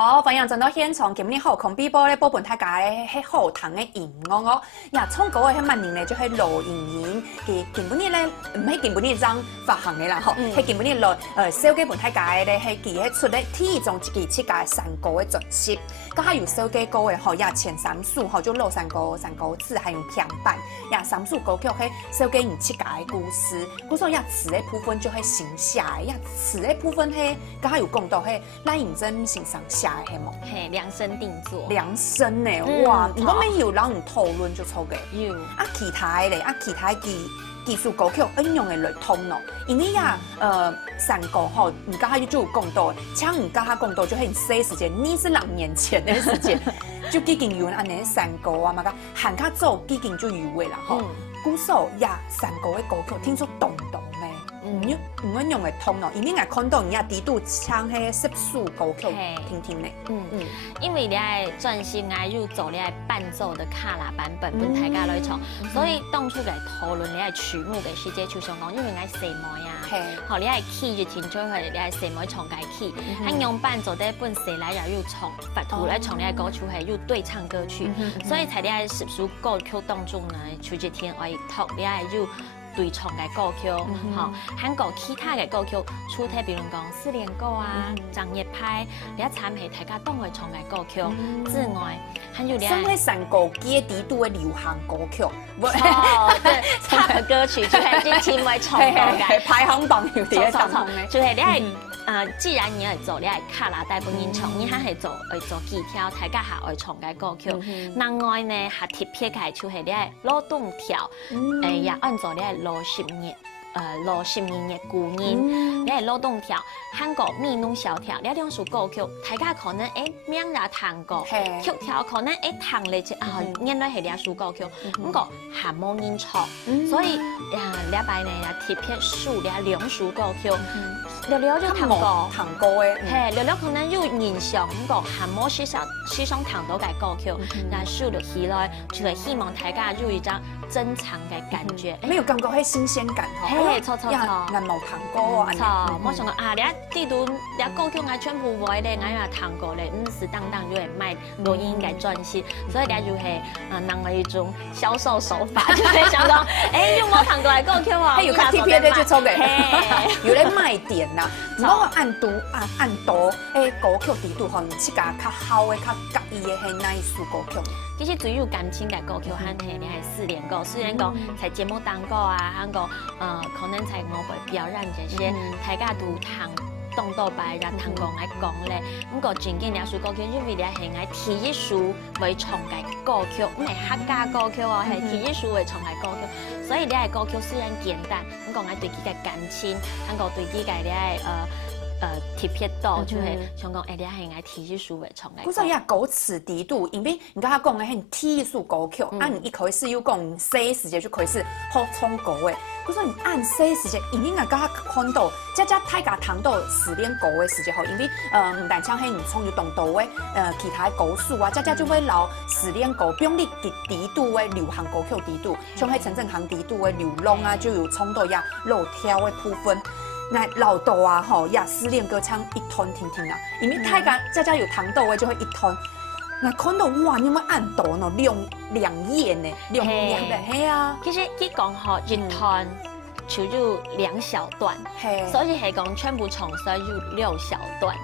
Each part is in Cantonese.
好，欢迎转到现场，今日好空比波咧，播本大家咧喺后堂嘅荧光哦。呀，创嗰個喺萬年咧就係羅盈盈，佢根本咧唔係根本呢張發行嘅啦，嗬，係根本呢來燒嘅本大家咧係佢喺出咧第種一期設計山歌嘅專輯，咁還有燒嘅歌嘅嗬，呀前三首嗬就老山歌詞還有平板，呀三首歌曲係燒嘅人設計嘅故事，故所呀詞嘅部分就係形下，呀詞嘅部分係，咁還有講到係賴盈珍先生。寫嘅係冇，係量身定做。量身呢，哇！如果沒有讓人討論就錯嘅。有啊，其他嘅咧，其他技術歌曲應用嘅來通咯。因為呀，山歌吼，唔家下就有講到，像唔家下講到就係細時間，20年前嘅時間，就已經有人安尼山歌啊嘛個，喊較早已經就有嘅啦吼。古時呀，山歌嘅歌曲聽說動動咩？唔會用嚟通咯，因為我看到人家啲都唱迄十首歌曲聽聽咧。因為你係專心愛入奏，你係伴奏的卡拉版本，本大家來唱，所以當初嚟討論你係曲目嘅時節，就想講，因為我細妹啊，好你係 key 就聽咗佢，你係細妹唱嘅 key，佢用伴奏的本身來又要唱，反圖來唱你係歌曲係要對唱歌曲，所以才你係十首歌曲當中呢，就一天愛讀你係要。對唱嘅歌曲，嚇，韓國其他嘅歌曲，主題比如講《失戀歌》啊，《長夜派》，你一參係大家都會唱嘅歌曲之外，還有啲。像山歌幾啲都會流行歌曲，哦，對，唱嘅歌曲就係啲天會唱嘅，排行榜有啲當中嘅，就係你係。既然你係做，你係卡拉帶本人唱，你係做技巧，大家下愛唱嘅歌曲。另外呢，下貼撇嘅就係你係勞動條，也按照你係60年嘅古音，你係勞動條，韓國美濃小調，呢兩首歌曲，大家可能名也聽過，曲調可能聽嚟就原來係兩首歌曲，不過係冇人唱，所以禮拜呢也貼撇數兩首歌曲。聊聊就彈過嘅，係聊聊可能有印象，不過還冇時常彈到嘅歌曲，但係收落起來，就係希望大家有一種珍藏嘅感覺。沒有感覺係新鮮感，係錯，難冇彈過啊！錯，我想講啊，你啲歌曲我全部會咧，我又彈過咧，適當就係賣錄音嘅專輯，所以你就係另外一種銷售手法，就係想講，有冇彈過嘅歌曲啊？有卡 TP 咧就錯嘅，有咧賣點。如果按度，歌曲地度可能設計較好嘅、較合意嘅係哪一首歌曲？其實最有感情嘅歌曲，係你係失戀歌。雖然講在節目當過啊，韓國可能在我會表演這些，大家都彈動到白，然後彈講來講咧。不過最近兩首歌曲，因為你係愛提一首為唱嘅歌曲，唔係客家歌曲啊，係提一首為唱嘅歌曲。所以你係歌曲雖然簡單，咁講係對佢嘅感情，咁講對佢嘅你係貼撇到，就係想講你係愛提一首為唱嘅。嗰時呀歌詞地度，因為你剛才講嘅係提一首歌曲，按你一開始要講細時節就開始好唱歌嘅。嗰時你按細時節，因為我剛才看到，即大家談到失戀歌嘅時節後，因為唔但唱係唔唱要動到嘅，其他歌數啊，就會留失戀歌，比如你地度嘅流行歌曲地度，像係陳振航地度嘅流浪啊，就有唱到呀老跳嘅部分。那老豆啊，呀失戀歌唱一段聽聽啊，因為大家有談到嘅就會一段。我看到哇，你們按到呢兩頁呢，兩頁嘅係啊。其實佢講一段就有2小段，所以係講全部唱衰有6小段。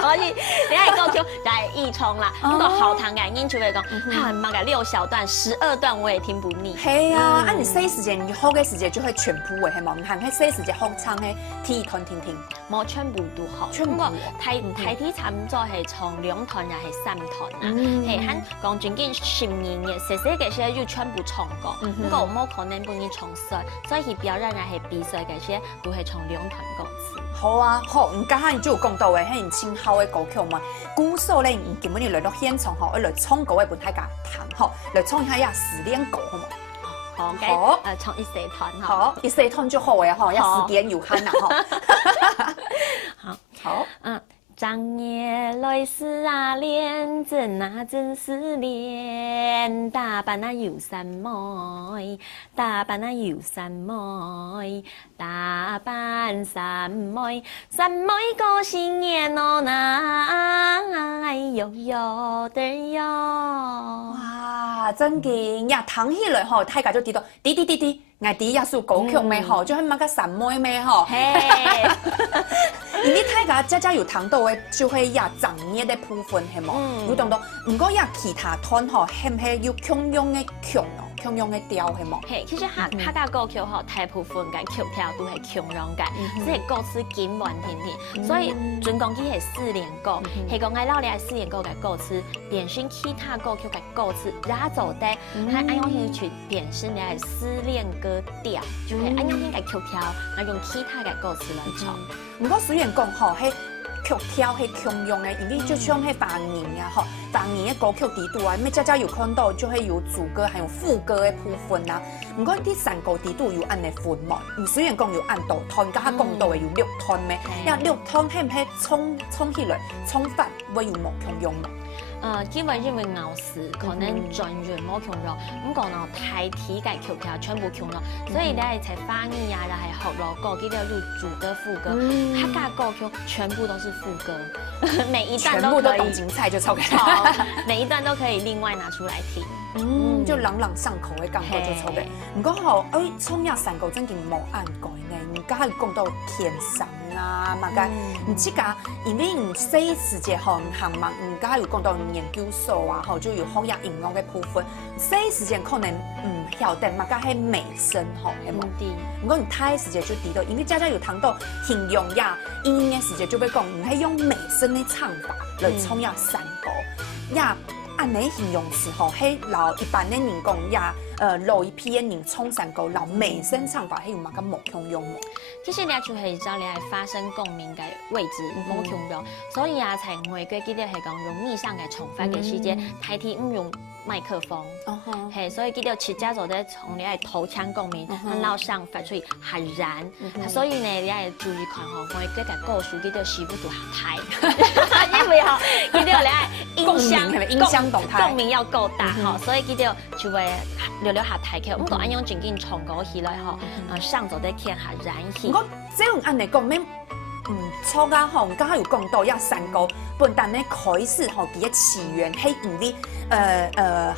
所以你係歌曲就係易唱啦，不過好聽嘅人就會講，乜嘅6小段、12段我也聽不膩。係啊，按你細時節，你好嘅時節就係全部嘅係冇，唔係喺細時節好唱嘅聽一段聽聽，冇全部都好。不過睇啲差唔多係唱2段又係3段啊，係喺講最近10年嘅細嘅些要全部唱過，不過冇可能幫你唱衰，所以表演又係比賽嘅些都係唱2段歌詞。好啊，好，唔家下你就有講到嘅，係真好嘅歌曲嘛。鼓手咧，唔基本你來到現場嗬，來唱歌嘅本大家彈嗬，來唱一下呀失戀歌好冇？好，唱一小段嗬。好，一小段就好嘅嗬，有時間有限啦嗬。好，长夜来思啊恋，真思恋。大班啊游山妹，大班啊游山妹，大班山妹，山妹过新年哦那哟的哟。哇，真劲呀！弹起来吼，大家就知道，滴，我滴也是歌曲咩吼，就係乜個山妹咩吼。嘿，因為大家家有彈到嘅，就係呀長嘢嘅部分係冇，有當到。唔過呀其他團吼，係唔係有共用嘅腔咯，共用嘅調係冇？嘿，其實客家歌曲吼，大部分嘅曲調都係共用嘅，即係歌詞緊完甜甜，所以準講佢係四連歌，係講我老哋係四連歌嘅歌詞，點選其他歌曲嘅歌詞，也做得係按用興趣點選你係失戀歌調，就係按用興嘅曲調，我用其他嘅歌詞嚟唱。唔過雖然講吼係曲調係共用嘅，因為就像係方言啊吼，方言嘅歌曲地度啊，咩家有看到就係有主歌，還有副歌嘅部分啊。唔過啲山歌地度有按嘅分嘛，唔雖然講有按到團，家講到嘅有6團咩，呀6團係唔係衝起來衝法會有冇共用嘛？基本因為咬詞可能專員冇共用，咁講到太體嘅曲調全部共用，所以你係睇翻譯呀，然後學羅歌，記得有主歌副歌，客家歌曲全部都是副歌，每一段都可以，精彩就超每一段都可以另外拿出來聽。就朗朗上口嘅感覺就錯嘅。唔過吼，創呀山歌真正冇按改呢，而家係講到天上啊，嘛個唔知㗎，因為唔細時節吼行嘛，而家有講到研究所啊，吼就有學呀音樂嘅部分，細時節可能唔曉得嘛個係美聲吼，係冇。唔過唔太時節就知道，因為家有談到形容呀音樂時節就會講唔係用美聲嘅唱法來創呀山歌呀。按你形容詞吼，係老一般的人講呀，老一批嘅人唱山歌，老美聲唱法係有乜個冇共用喎？其實你就係找你係發生共鳴嘅位置冇共用，所以啊，才每個記得係講用密上嘅重發嘅時間，代替唔用麥克風，係所以記得切家做得從你係頭腔共鳴，向上發出係燃，所以呢你係注意看吼，每個嘅歌數記得時幅度下大，因為吼記得你係音響動態共鳴要夠大吼，所以記得就會略下大嘅，唔過按樣正經唱歌起來吼，上走得天下燃起。我這樣按嚟講咩？錯啊！吼，剛剛有講到呀，山歌本但咧開始吼，佢嘅起源係因為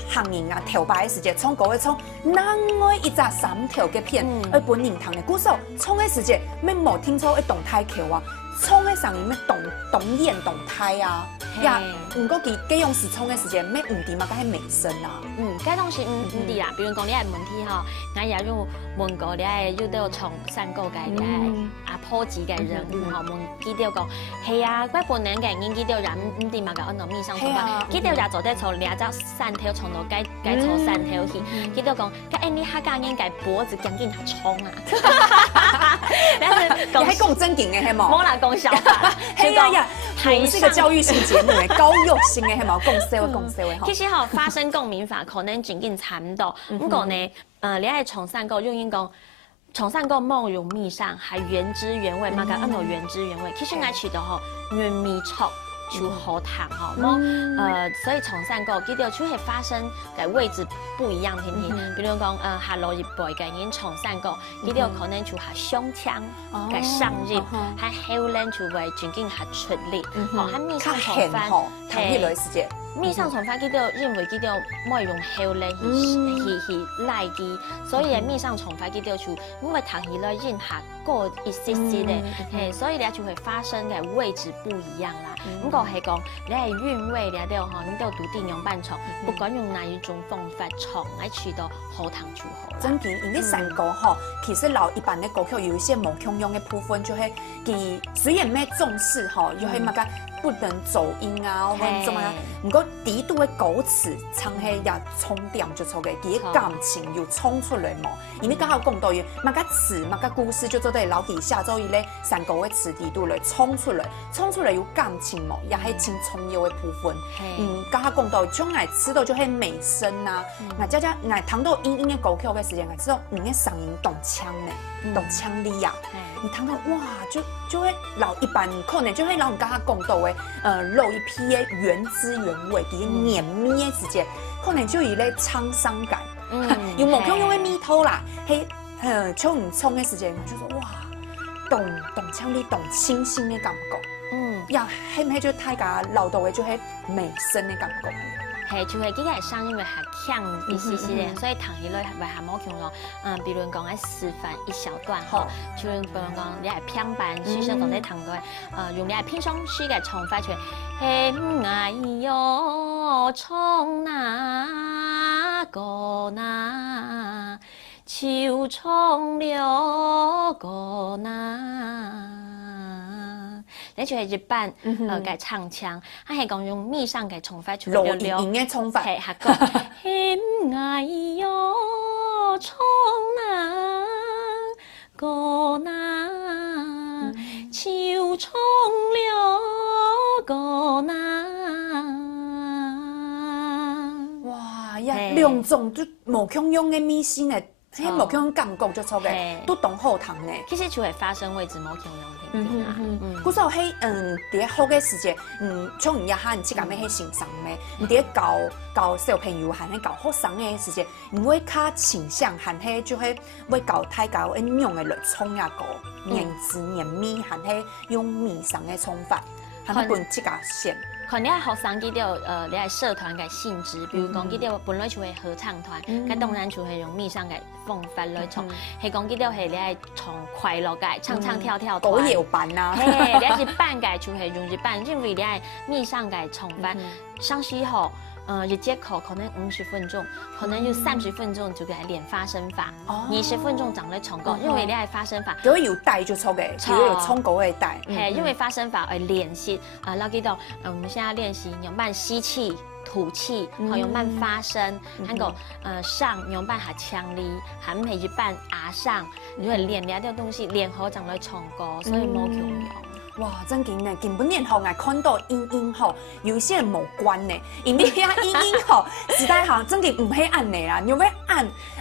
行人啊頭擺嘅時節唱歌嘅唱，難愛一隻三條嘅片，而本年堂嘅鼓手唱嘅時節，咩冇聽錯一動態橋啊，唱嘅上面咩動演動態啊，呀，唔過佢用時唱嘅時節咩唔掂嘛，梗係美聲啊。該東西唔掂啦，比如講你係問題吼，我也有問過你係要到從山歌嘅你係阿婆子嘅人，吼問記得講係啊，嗰本年嘅人記得人唔掂嘛，個按照面上講法，記得也做得從兩隻山頭從到該從山頭去，記得講，咁你客家人嘅脖子緊緊下衝啊！你係講正經嘅係冇？冇啦，講笑話。係呀，我們是一個教育性節目嘅，教育性嘅係冇講笑嘅。其實吼發生共鳴法可能僅僅差唔多，不過呢，你係從山歌用音講。從山歌夢如蜜上，係原汁原味，嘛個按到原汁原味。其實我取到吼原味醋就好淡吼，所以從山歌記得就係發生嘅位置不一樣，聽。比如講下老一輩嘅人從山歌，記得可能就係胸腔嘅上入，喺後輪就會漸漸係出力，喺蜜上重翻，係。蜜上重發記得認為記得冇用後輪去拉機，所以蜜上重發記得就因為彈起來印下過一些些嘅，所以咧就會發生嘅位置不一樣啦。咁個係講你係韻味咧都嗬，你都獨定用伴唱，不管用哪一種方法唱，喺處到好彈就好。真嘅，因為山歌嗬，其實老一般嘅歌曲有一些冇共用嘅部分，就係佢雖然咩重視嗬，又係乜嘅不能走音啊，或者怎麼樣，唔過地度嘅歌詞唱起也重點就錯嘅，佢嘅感情又衝出來冇。因為剛好講到嘢，乜嘅詞乜嘅故事就做到老底下晝以咧山歌嘅詞地度來衝出來有感情冇，也係真重要嘅部分。剛好講到將來知道就係美聲啊，我家我聽到音嘅歌曲嘅時間，我知道你嘅聲音動腔呢，動腔力啊，你聽到哇就會老一般可能就係老人家講到的肉一批的原汁原味，佮黏咪的之间，可能就有咧沧桑感。有无用的米头啦，嘿，像唔冲的时间，就说哇，懂腔里懂清新的感觉。呀，迄就大家老豆的就迄美声的感觉。系，就系几个声音会下强一些些的，所以弹起来会下冇强咯。比如讲喺示范一小段吼，就比如讲你系偏板，先生同你弹到用你系偏松时嘅唱法出嚟，嘿哎哟，冲那个那，秋冲了个那。你就係日版嘅唱腔，佢係講用咪上嘅唱法出嚟流音嘅唱法，係下個輕哎喲，衝那個那，秋衝了個那。哇呀，兩種都無共用嘅咪聲嘅，迄無共用感覺就錯嘅，都懂好聽嘅。其實就係發聲位置冇共用。古時候喺啲好嘅時節，像唔一下唔知咁咩喺欣賞咩，唔啲教小朋友還喺教學生嘅時節，唔會較傾向還喺就係會教大家一樣嘅來創一個黏字黏咪，還喺用咪上嘅創法，還喺本即個線。可能你係學生記到你係社團嘅性質，比如講記到本來就係合唱團，咁當然就係用咪上嘅方法來唱。係講記到係你係從快樂嘅唱跳團，歌謠版啊，係你係扮嘅就係用日版，因為你係咪上嘅唱法，上時候。一節課可能50分鐘，可能有30分鐘就嚟練發聲法，20分鐘長嚟唱歌，因為你係發聲法。如果有帶就錯嘅，如果有唱歌嘅帶。係因為發聲法嚟練習，然後記到我們現在練習用慢吸氣、吐氣，好用慢發聲，還有上用慢下腔裏，還唔係一半壓上，因為練呢啲東西練好長嚟唱歌，所以冇強用。哇，真勁呢！根本年後我看到音吼，有些人無關呢，因為遐音吼，時代行真嘅唔係按呢啦，因為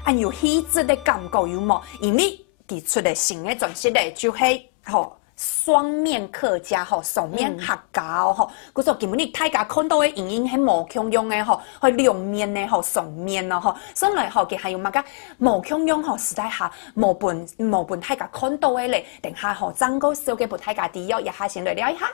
按有氣質的感覺有冇？因為佢出嘅新嘅專輯咧，就係吼雙面客家吼，雙面客家吼，嗰種根本你大家看到嘅音係無共用嘅吼，係兩面嘅吼，雙面咯吼，所以吼佢係用乜嘅無共用吼，時代下無本大家看到嘅咧，等下吼爭個小嘅本大家啲約一下先來聊一下。